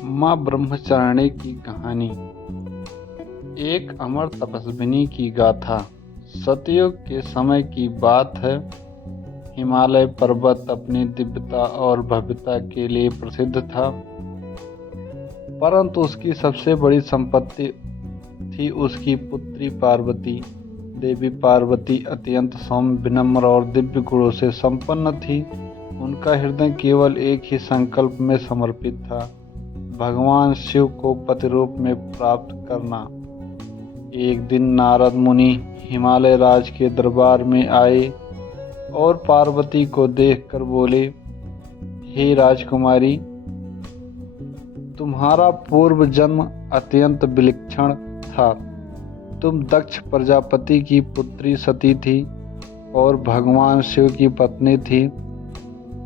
माँ ब्रह्मचारिणी की कहानी। एक अमर तपस्विनी की गाथा। सतयुग के समय की बात है। हिमालय पर्वत अपनी दिव्यता और भव्यता के लिए प्रसिद्ध था, परंतु उसकी सबसे बड़ी संपत्ति थी उसकी पुत्री पार्वती। देवी पार्वती अत्यंत सौम्य, विनम्र और दिव्य गुणों से संपन्न थी। उनका हृदय केवल एक ही संकल्प में समर्पित था, भगवान शिव को पति रूप में प्राप्त करना। एक दिन नारद मुनि हिमालय राज के दरबार में आए और पार्वती को देखकर बोले, हे राजकुमारी, तुम्हारा पूर्व जन्म अत्यंत विलक्षण था। तुम दक्ष प्रजापति की पुत्री सती थी और भगवान शिव की पत्नी थी,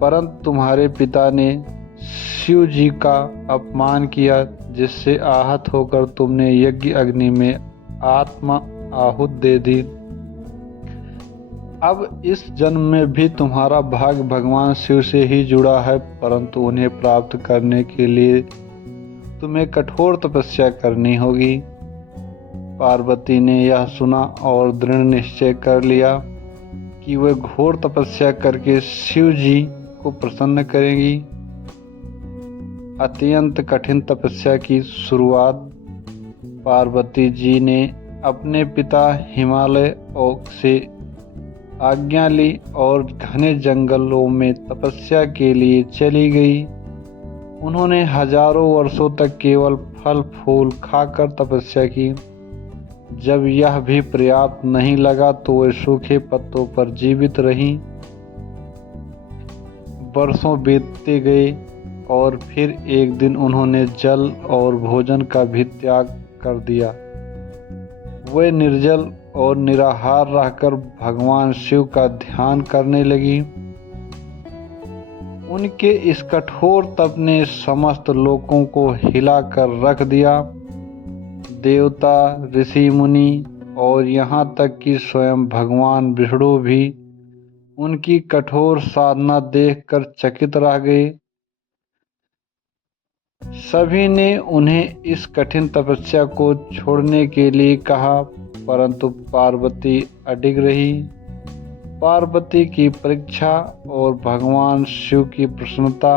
परंतु तुम्हारे पिता ने शिव जी का अपमान किया, जिससे आहत होकर तुमने यज्ञ अग्नि में आत्मा आहुत दे दी। अब इस जन्म में भी तुम्हारा भाग्य भगवान शिव से ही जुड़ा है, परंतु उन्हें प्राप्त करने के लिए तुम्हें कठोर तपस्या करनी होगी। पार्वती ने यह सुना और दृढ़ निश्चय कर लिया कि वह घोर तपस्या करके शिव जी को प्रसन्न करेंगी। अत्यंत कठिन तपस्या की शुरुआत पार्वती जी ने अपने पिता हिमालय से आज्ञा ली और घने जंगलों में तपस्या के लिए चली गई। उन्होंने हजारों वर्षों तक केवल फल फूल खाकर तपस्या की। जब यह भी पर्याप्त नहीं लगा तो वे सूखे पत्तों पर जीवित रहीं। वर्षों बीतते गए और फिर एक दिन उन्होंने जल और भोजन का भी त्याग कर दिया। वे निर्जल और निराहार रहकर भगवान शिव का ध्यान करने लगी। उनके इस कठोर तप ने समस्त लोकों को हिलाकर रख दिया। देवता, ऋषि मुनि और यहाँ तक कि स्वयं भगवान विष्णु भी उनकी कठोर साधना देखकर चकित रह गए। सभी ने उन्हें इस कठिन तपस्या को छोड़ने के लिए कहा, परंतु पार्वती अडिग रही। पार्वती की परीक्षा और भगवान शिव की प्रसन्नता।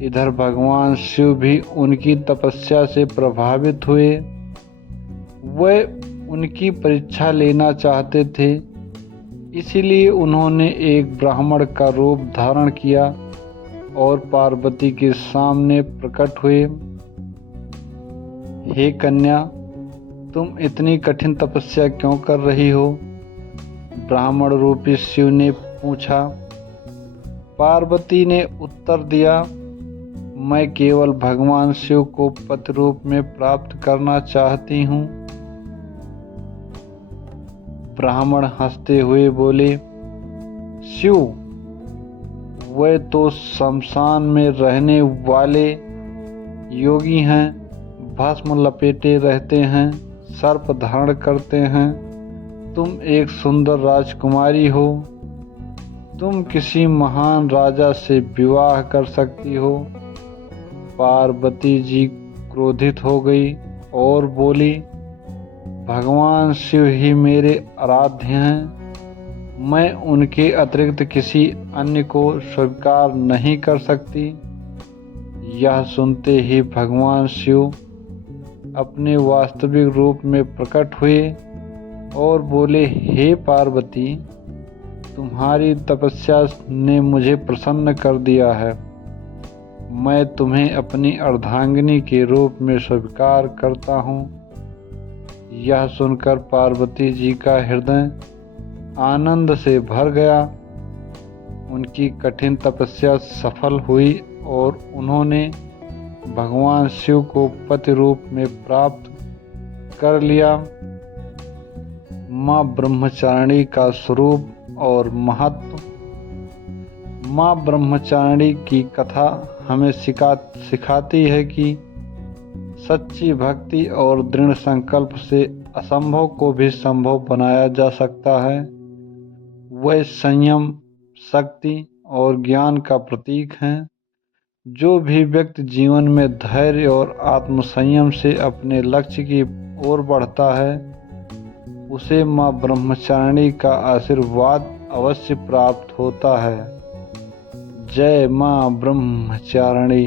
इधर भगवान शिव भी उनकी तपस्या से प्रभावित हुए। वे उनकी परीक्षा लेना चाहते थे, इसीलिए उन्होंने एक ब्राह्मण का रूप धारण किया और पार्वती के सामने प्रकट हुए। हे कन्या, तुम इतनी कठिन तपस्या क्यों कर रही हो? ब्राह्मण रूपी शिव ने पूछा। पार्वती ने उत्तर दिया, मैं केवल भगवान शिव को पति रूप में प्राप्त करना चाहती हूँ। ब्राह्मण हंसते हुए बोले, शिव, वे तो शमशान में रहने वाले योगी हैं, भस्म लपेटे रहते हैं, सर्प धारण करते हैं। तुम एक सुंदर राजकुमारी हो, तुम किसी महान राजा से विवाह कर सकती हो। पार्वती जी क्रोधित हो गई और बोली, भगवान शिव ही मेरे आराध्य हैं, मैं उनके अतिरिक्त किसी अन्य को स्वीकार नहीं कर सकती। यह सुनते ही भगवान शिव अपने वास्तविक रूप में प्रकट हुए और बोले, हे पार्वती, तुम्हारी तपस्या ने मुझे प्रसन्न कर दिया है। मैं तुम्हें अपनी अर्धांगिनी के रूप में स्वीकार करता हूँ। यह सुनकर पार्वती जी का हृदय आनंद से भर गया। उनकी कठिन तपस्या सफल हुई और उन्होंने भगवान शिव को पति रूप में प्राप्त कर लिया। माँ ब्रह्मचारिणी का स्वरूप और महत्व। माँ ब्रह्मचारिणी की कथा हमें सिखाती है कि सच्ची भक्ति और दृढ़ संकल्प से असंभव को भी संभव बनाया जा सकता है। वह संयम, शक्ति और ज्ञान का प्रतीक हैं। जो भी व्यक्ति जीवन में धैर्य और आत्मसंयम से अपने लक्ष्य की ओर बढ़ता है उसे माँ ब्रह्मचारिणी का आशीर्वाद अवश्य प्राप्त होता है। जय माँ ब्रह्मचारिणी।